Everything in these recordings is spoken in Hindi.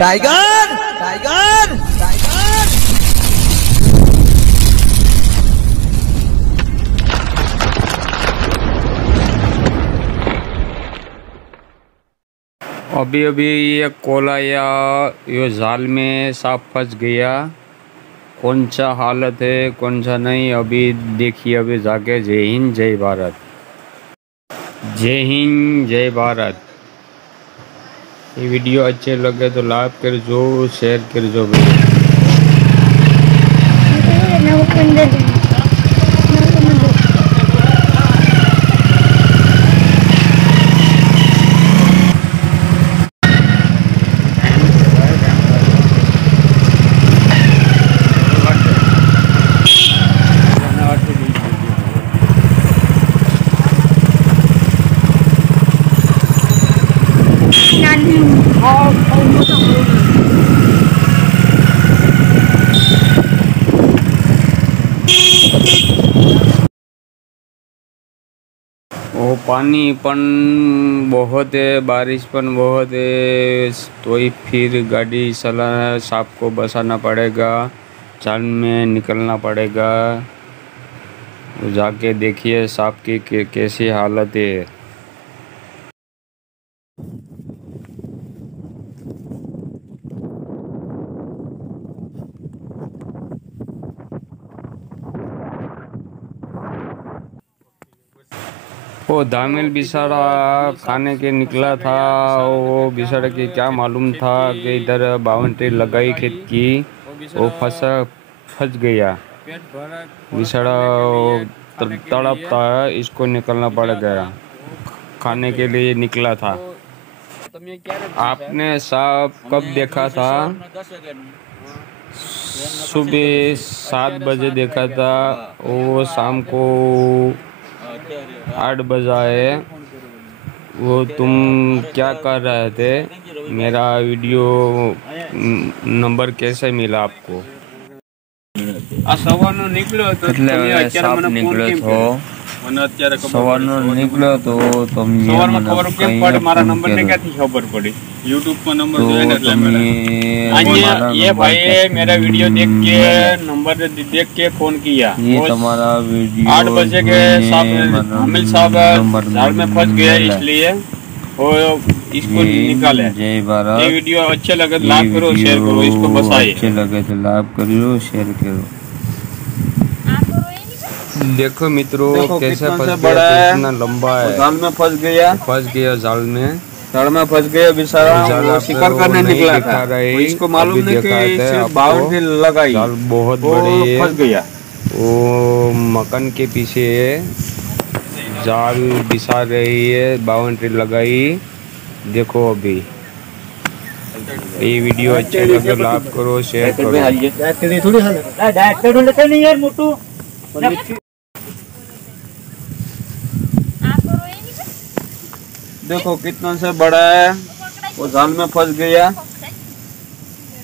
Tiger tiger tiger. अभी अभी ये कॉल आया, ये जाल में सांप फंस गया। कौन सा हालत है कौन सा नहीं, अभी देखिए अभी जाके। जय हिंद जय भारत, जय हिंद जय भारत। ये वीडियो अच्छे लगे तो लाइक कर जो, शेयर कर जो। वो पानी पण बहुत है, बारिश पण बहुत है, तो ही फिर गाड़ी चलाना, सांप को बचाना पड़ेगा, जाल में निकलना पड़ेगा। जाके देखिए सांप की कैसी हालत है। वो दामिल बिसाड़ा खाने के निकला था, वो बिसाड़ा की क्या मालूम था कि इधर बाउंड्री लगाई खेत की, वो फंस गया। बिसाड़ा तड़प था, इसको निकलना पड़ गया। खाने के लिए निकला था। आपने सांप कब देखा था? सुबह 7 बजे देखा था। वो शाम को 8 बजा है। वो तुम क्या कर रहे थे? मेरा वीडियो नंबर कैसे मिला आपको? સવારનો નીકળ્યો તો તમે અત્યારે મને ફોન કેમ કર્યો? મને અત્યારે સવારનો નીકળ્યો તો તમે સવારમાં ખબર કેમ પડે? મારા નંબર ને ક્યાંથી ખબર પડી? YouTube પર નંબર જોઈને એટલે मैंने ये भाई मेरा वीडियो देख के नंबर देख के फोन किया। ये तुम्हारा वीडियो 8 बजे के साहब हामिल साहब झाड़ में फंस गया, इसलिए वो इसको निकाले। ये वीडियो अच्छे लगे तो लाइक करो, शेयर करो, इसको बचाइए। अच्छे लगे तो लाइक करो, शेयर करो। देखो मित्रों कैसे फंस गया, इतना लंबा है। जाल में फंस गया जाल में फंस गया बेचारा। वो शिकार करने निकला था, इसको मालूम नहीं कि बाउंड्री लगाई, जाल बहुत बड़ी है, फंस गया। वो मकान के पीछे जाल बिछा रही है, बाउंड्री लगाई। देखो अभी ये वीडियो अच्छे लगे लाइक करो, शेयर करो। देखो कितना से बड़ा है, वो जाल में फंस गया,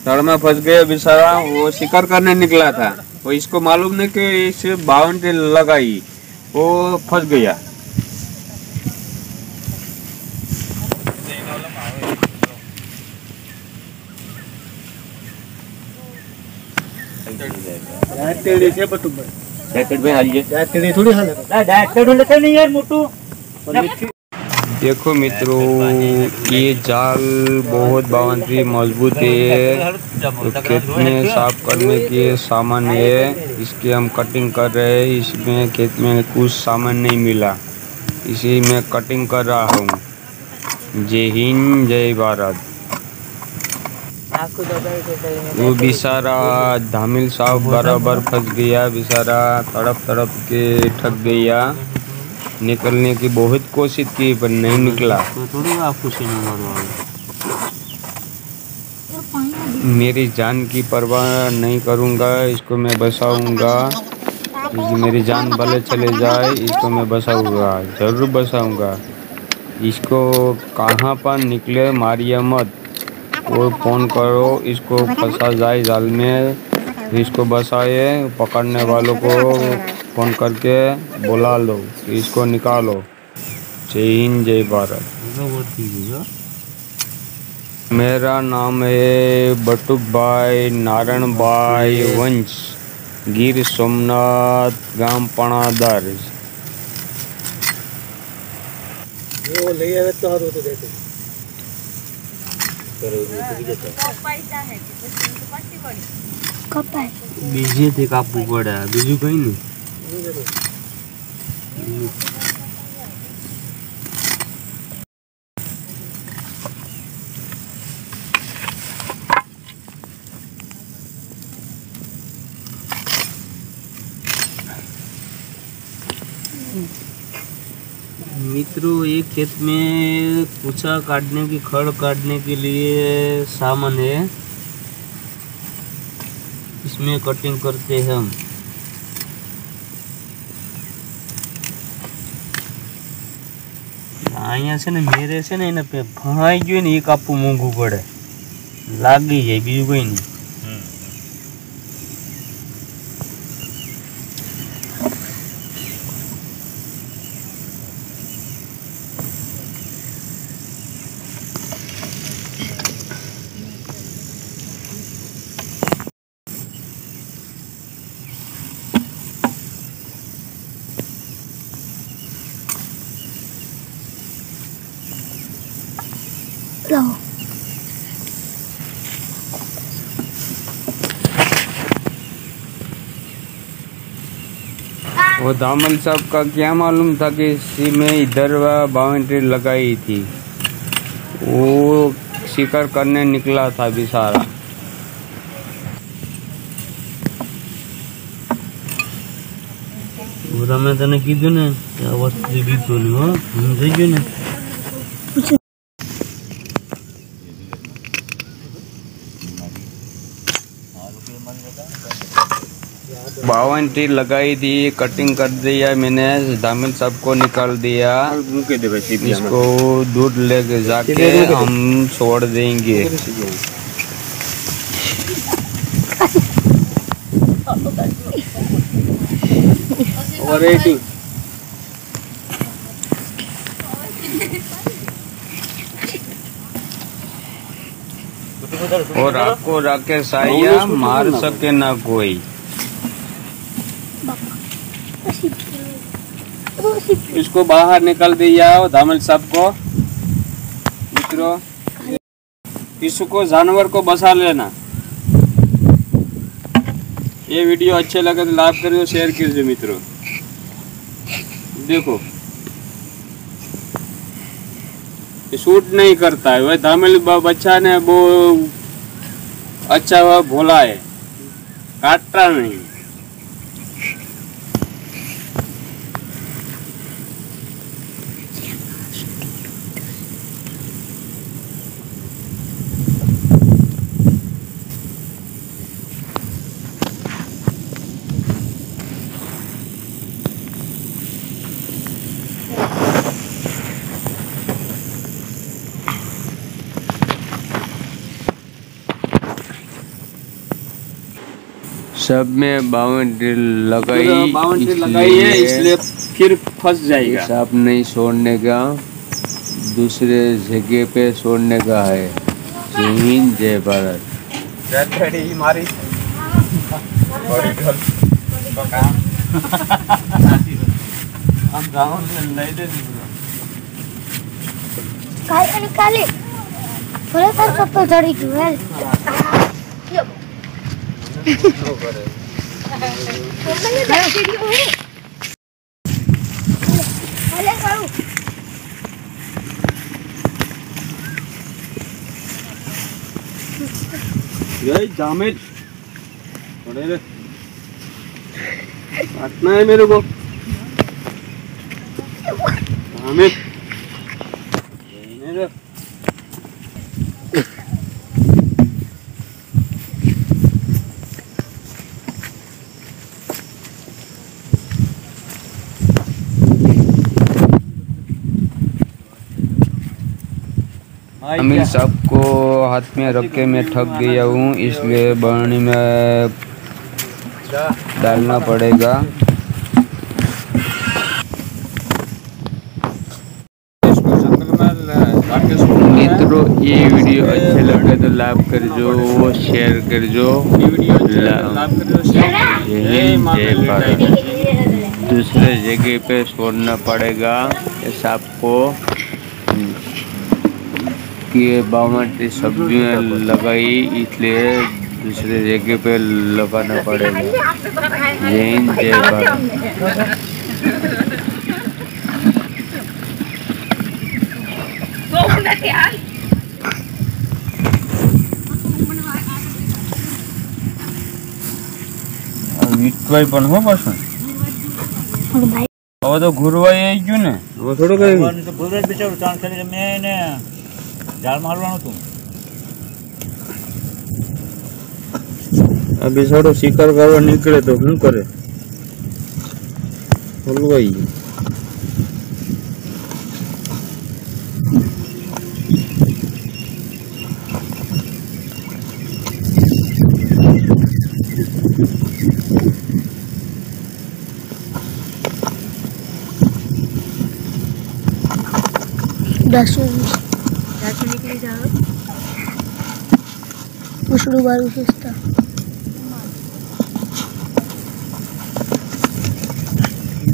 जाल में फंस गया बेचारा। वो शिकार करने निकला था, वो इसको मालूम नहीं कि इस बाउंड्री लगाई, वो फंस गया। देखो मित्रों ये जाल बहुत बाउंड्री मजबूत है, तो खेत में साफ करने के सामान है, इसकी हम कटिंग कर रहे हैं। इसमें खेत में कुछ सामान नहीं मिला, इसी में कटिंग कर रहा हूँ। जय हिंद जय भारत। वो बेचारा धामिल साहब बराबर फंस गया, बेचारा तड़प के थक गया। निकलने की बहुत कोशिश की पर नहीं निकला। मेरी जान की परवाह नहीं करूँगा, इसको मैं बचाऊँगा। मेरी जान भले चले जाए, इसको मैं बचाऊँगा, ज़रूर बचाऊँगा। इसको कहाँ पर निकले मारिए मत, वो फ़ोन करो, इसको फंसा जाए जाल में, इसको बचाए। पकड़ने वालों को फ़ोन करके बुला लो, इसको निकालो। जय हिंद जय भारत। मेरा नाम है बटुक भाई नारायण भाई वंश, गिर सोमनाथ, गाम पणादर। वो ले आवे तो हाथ होते देते બીજે તે કાપવું પડે, બીજું કઈ નહીં। मित्रों, एक खेत में कुचा काटने की खड़ काटने के लिए सामान है, इसमें कटिंग करते हैं हम। અહીંયા છે ને મેરે છે ને એને ફાઈ ગયો ને એ કાપવું મોંઘું પડે, લાગી જાય, બીજું કઈ નહીં। वो दामन साहब का क्या मालूम था कि इसी में इधर बाउंड्री लगाई थी, वो शिकार करने निकला था बेचारा। पूरा मैं तने कीधु ने आ वस्तु बीतो नहीं हो, समझी गयो ने। बाउंड्री लगाई थी, कटिंग कर दिया मैंने, दामिल साहब को निकाल दिया, इसको दूर ले जाके हम छोड़ देंगे। और आपको राके साया मार सके ना कोई। इसको बाहर निकल दिया दामल साहब को। मित्रों, इसको जानवर को बसा लेना। ये वीडियो अच्छे लगे तो लाइक करिए, शेयर कीजिए। मित्रों देखो, ये शूट नहीं करता है, वह दामल बच्चा ने वो अच्छा वह भोला है, काटता नहीं। सब में बाउंड्री लगाई है, इसलिए फिर फंस जाएगा। सांप नहीं छोड़ने का, दूसरे जगह पे छोड़ने का है। जय हिंद, जय भारत। यही जामिल काटना है मेरे को। जामिल अमीर साहब को हाथ में रख के मैं थक गया हूँ, इसलिए बरनी में डालना पड़ेगा। मित्रों, ये वीडियो अच्छे लगे तो लाइक कर जो, शेयर कर जो। ये वीडियो अच्छे लगे तो लाइक कर दो, शेयर कर दो। जय हिंद जय भारत। दूसरे जगह पे छोड़ना पड़ेगा ये सांप को कि ये बावंटी सब्जियां लगाई, इसलिए दूसरे जगह पे लगाना पड़ेगा। जय हिंद जय भारत। વીટવાઈ પણ હો પાછું હવે તો ઘુરવાઈ આવી ગયું ને, હવે થોડું કઈ તો ભૂલરાજ બિચારું ચાણ ખેલી મેં એને જાળ મારવાનું હતું. આ બિસાડો શિકાર કરવા નીકળે તો શું કરે? હલવાઈ ગયું. નીકળી જાવ પૂછડું બારું સસ્તા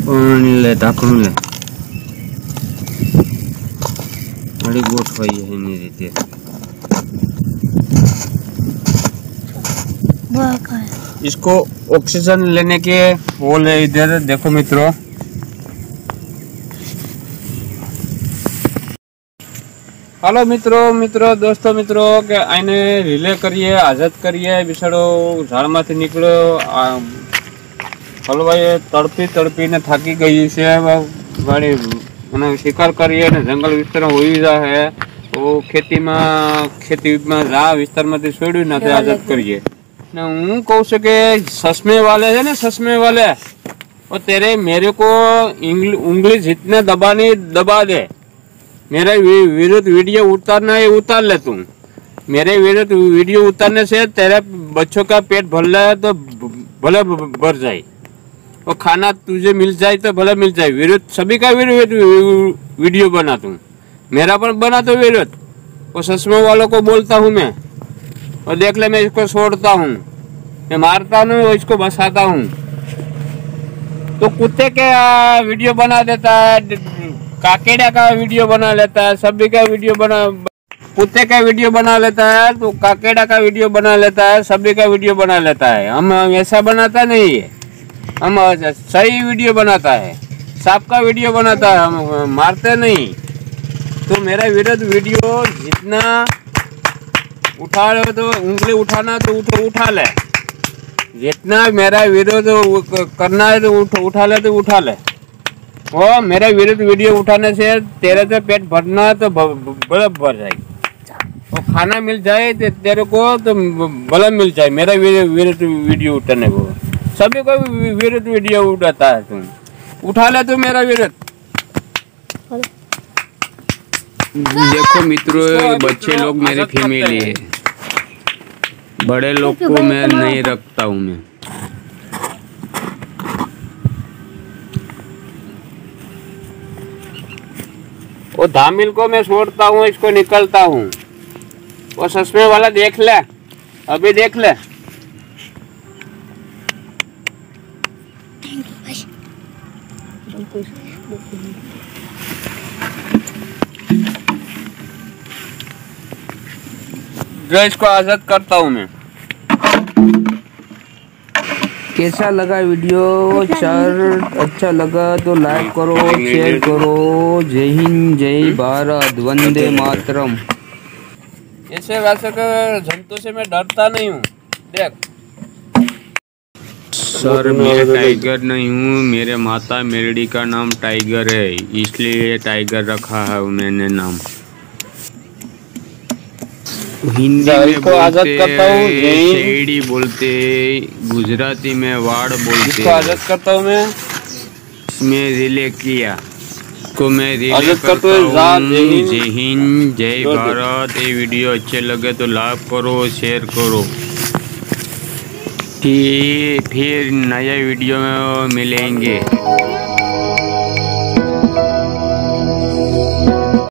પાણી લે, ઢાંકણું લે. અડી ગોઠવાઈ એની રીતે. इसको ऑक्सीजन लेने के वो ले इधर देखो मित्रों. हेलो મિત્રો દોસ્તો મિત્રો કે આને રિલે કરીએ, આઝાદ કરીએ. બિસાડો ઝાડમાંથી નીકળ્યો, હલવાઈ તડપીને થાકી ગઈ છે. વાળી અને શિકાર કરીએ ને જંગલ વિસ્તારમાં હોઈ જાય તો ખેતીમાં જા વિસ્તારમાંથી છોડ્યું ને આઝાદ કરીએ. ને હું કહું છું કે સસમે વાલે है ना, ससमे वाले और तेरे मेरे को उंगली जितने दबा दे. मेरे विरुद्ध वीडियो उतारना है उतार ले तुम. मेरे विरुद्ध वीडियो उतारने से तेरे बच्चों का पेट भर रहा है तो भले भर जाए, और खाना तुझे मिल जाए तो भले मिल जाए. विरुद्ध सभी का विरुद्ध वीडियो बना तुम, मेरा पर बना तो विरुद्ध. और ससमे वालों को बोलता हूँ मैं, और देख ले मैं इसको छोड़ता हूँ, मैं मारता हूँ, इसको बसाता हूँ. तो कुत्ते के वीडियो बना देता है, काकेड़ा का वीडियो बना लेता है, सभी का वीडियो बना, कुत्ते का वीडियो बना लेता है तो काकेड़ा का वीडियो बना लेता है, सभी का वीडियो बना लेता है. हम ऐसा बनाता नहीं है, हम सही वीडियो बनाता है, सांप का वीडियो बनाता है, हम मारते नहीं. तो मेरा विरुद्ध वीडियो जितना उठा ले तो उंगली उठाना तो उठा ले, जितना मेरा विरोध करना है तो उठा ले तो उठा ले. वो मेरे विरुद्ध वीडियो उठाने से तेरे से पेट भरना तो भले भर जाएगी, और खाना मिल जाए तेरे को तो भले मिल जाए. मेरा विरुद्ध वीडियो उठाने को सभी को विरुद्ध वीडियो उठाता है, तुम उठा ले तो मेरा विरुद्ध. देखो मित्रों, बच्चे लोग मेरी फैमिली है, बड़े लोग को मैं नहीं रखता हूँ मैं. वो धामिल को मैं छोड़ता हूँ, इसको निकलता हूँ. वो ससमे वाला देख ले, अभी देख ले. जो इसको आजाद करता हूँ मैं. कैसा लगा वीडियो? अच्छा लगा तो लाइक करो, शेयर करो. जय हिंद जय भारत, वंदे मातरम. ऐसे वैसे के जंतु से मैं डरता नहीं हूँ. देख सर, मैं टाइगर नहीं हूँ, मेरे माता मेरड़ी का नाम टाइगर है, इसलिए टाइगर रखा है मैंने नाम. हिंदी में बोलते शेरडी बोलते, गुजराती में वाड़ बोलते. आजाद करता हूँ मैं रिले किया को मैं रिले आजाद करता हूँ. जय हिंद जय भारत. ये वीडियो अच्छे लगे तो लाइक करो, शेयर करो. फिर नया वीडियो में मिलेंगे.